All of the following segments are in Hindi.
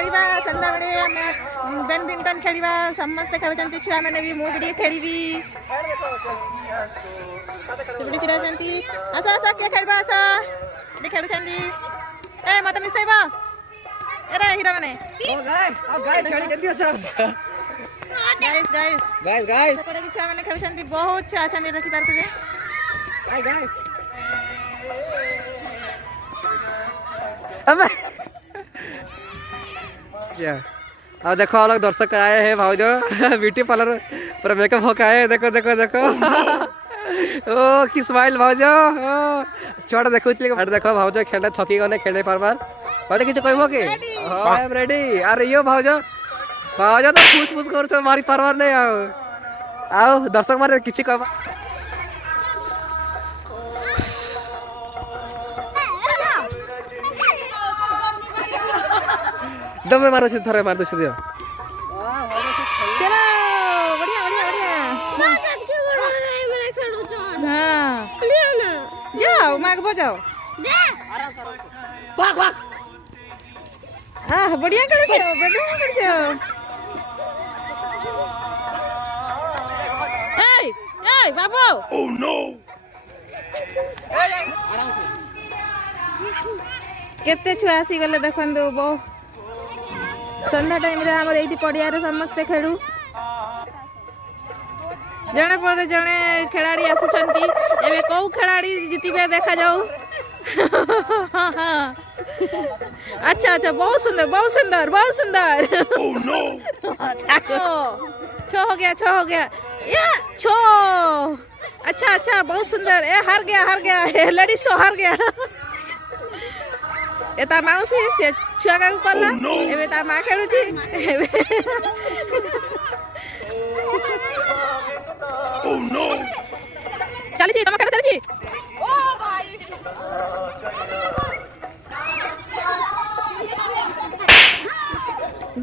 खेलिबा संध्या बेले आमे बैडमिंटन खेलिबा समस्त खेलुचंती छुआ माने भी मु भी खेलिबी तुबडी चिरा चंती आसा आसा के खेलिबा आसा दे खेलुचंती ए मते मिसैबा एरे हीरा माने ओ गाइस छाड़ी कर दियो सब गाइस कोडे छुआ माने खेलुचंती बहुत छुआ अछंती देखि पारथुबे गाइस अब क्या अब देखो हम लोग दर्शक आए हैं भाउजो ब्यूटी पार्लर पूरा मेकअप होकर आए देखो देखो देखो ओ कि स्माइल भाउजो छोड़ देखो देखो भाउजो खेलने थकी गने खेलने पारबार भाउजो किछ कहबो के हां आई एम रेडी अरे यो भाउजो भाउजो तो फुस फुस कर छ मारी पारबार नहीं आओ दर्शक मारे किछ कहबा दम में मारो थरे मार दो दियो चलो बढ़िया बढ़िया बढ़िया मागत के बड़ा गए मैंने खेलू जान हां लियो ना जाओ माग बजाओ दे वाक वाक बढ़िया कर छो बढ़िया कर छो ए बाबू Oh no! आराम से केते छुआ आसी गले देखंदु बो संध्या टाइम रे हमर एठी पडिया रे समस्त खेलु जणे पर जणे खिलाड़ी आसुचंती एबे कौ खिलाड़ी जितिबे देखा जाऊ अच्छा अच्छा बहुत सुंदर बहुत सुंदर बहुत सुंदर Oh no! छो हो गया ये छो अच्छा अच्छा बहुत सुंदर ए हार गया लेडीज शो हार गया एता माउसी से छुआ का करला एबे ता मा खेलुची Oh no! चली छी तमा कर चली छी ओ भाई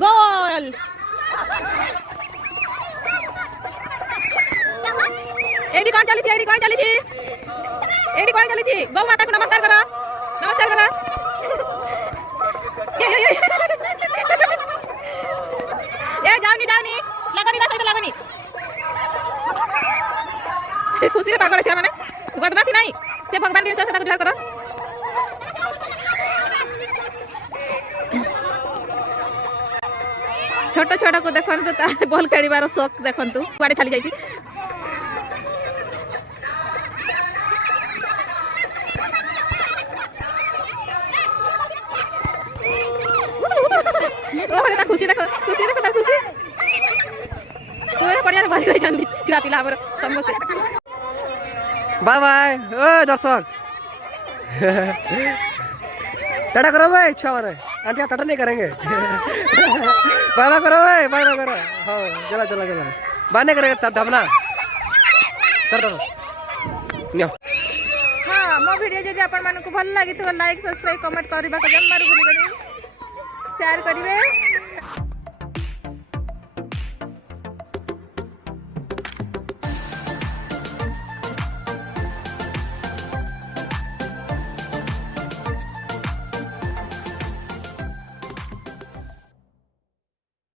गोल एडी कौन चली छी गौ माता को नमस्कार करो ए जाओनी लगनी दा सहित लगनी खुशी रे पागल छ माने बदमाशी नहीं से भगवान के विश्वास जुहार करो छोट छोट को देखंतु ता बॉल खेलिबार शौक देखंतु कुआडे चली जाई खुशी देखो पूरा पड़िया रे बहि चंदी छुआ पिला हमर समस्त बाय बाय ओ दर्शक टाटा करो भाई अच्छा मारे आंटी आप टाटा नहीं करेंगे बाय बाय करो भाई बाय बाय करो हाँ चला बाय नहीं करेंगे तब दमना चलो हाँ मो वीडियो जदि आपण मानकु भल लागि तो लाइक सब्सक्राइब कमेंट करबा को जम्मा भूलिबनी शेयर करिवे।